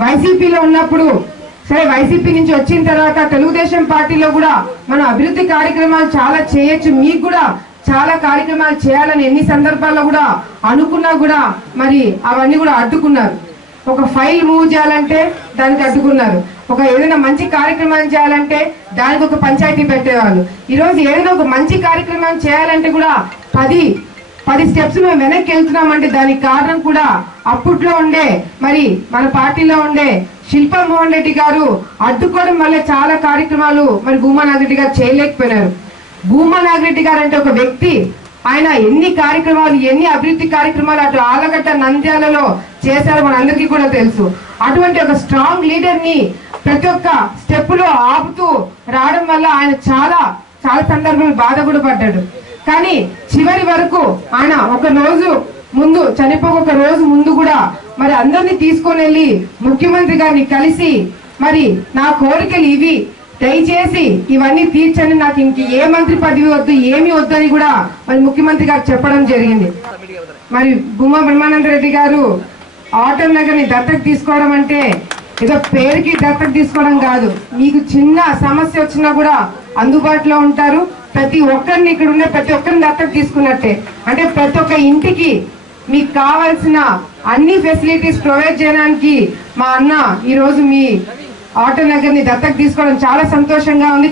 వైసీపీలో ఉన్నప్పుడు సరే వైసీపీ నుంచి వచ్చిన తర్వాత తెలుగుదేశం పార్టీలో కూడా మనం అభివృద్ధి కార్యక్రమాలు చాలా చేయొచ్చు మీకు కూడా చాలా కార్యక్రమాలు చేయాలని ఎన్ని సందర్భాల్లో కూడా అనుకున్నా కూడా మరి అవన్నీ కూడా అడ్డుకున్నారు. ఒక ఫైల్ మూవ్ చేయాలంటే దానికి అడ్డుకున్నారు. ఒక ఏదైనా మంచి కార్యక్రమాలు చేయాలంటే దానికి ఒక పంచాయతీ పెట్టేవాళ్ళు. ఈరోజు ఏదైనా ఒక మంచి కార్యక్రమం చేయాలంటే కూడా పది పది స్టెప్స్ మేము వెనక్కి వెళ్తున్నామంటే దానికి కారణం కూడా అప్పట్లో ఉండే మరి మన పార్టీలో ఉండే శిల్పా మోహన్ రెడ్డి గారు అడ్డుకోవడం వల్ల చాలా కార్యక్రమాలు మరి భూమా నాగిరెడ్డి గారు చేయలేకపోయినారు. భూమా నాగిరెడ్డి గారు అంటే ఒక వ్యక్తి. ఆయన ఎన్ని కార్యక్రమాలు ఎన్ని అభివృద్ధి కార్యక్రమాలు అటు ఆలగడ్డ నంద్యాలలో చేశారో మనందరికీ కూడా తెలుసు. అటువంటి ఒక స్ట్రాంగ్ లీడర్ని ప్రతి ఒక్క స్టెప్లో ఆపుతూ రావడం వల్ల ఆయన చాలా చాలా సందర్భాలు బాధ కూడా పడ్డాడు కానీ చివరి వరకు ఆయన ఒక రోజు ముందు చనిపోక ఒక రోజు ముందు కూడా మరి అందరినీ తీసుకొని వెళ్ళి ముఖ్యమంత్రి గారిని కలిసి మరి నా కోరికలు ఇవి. దయచేసి ఇవన్నీ తీర్చండి. నాకు ఇంక ఏ మంత్రి పదవి వద్దు ఏమి వద్దని కూడా మరి ముఖ్యమంత్రి గారు చెప్పడం జరిగింది. మరి భూమా బ్రహ్మానంద రెడ్డి గారు ఆటో నగర్ని దత్తత తీసుకోవడం అంటే ఏదో పేరుకి దత్తత తీసుకోవడం కాదు. మీకు చిన్న సమస్య వచ్చినా కూడా అందుబాటులో ఉంటారు. ప్రతి ఒక్కరిని ఇక్కడ ఉన్న ప్రతి ఒక్కరిని దత్తత తీసుకున్నట్టే. అంటే ప్రతి ఒక్క ఇంటికి మీకు కావాల్సిన అన్ని ఫెసిలిటీస్ ప్రొవైడ్ చేయడానికి మా అన్న ఈ రోజు మీ ఆటో నగర్ని దత్తత తీసుకోవడం చాలా సంతోషంగా ఉంది.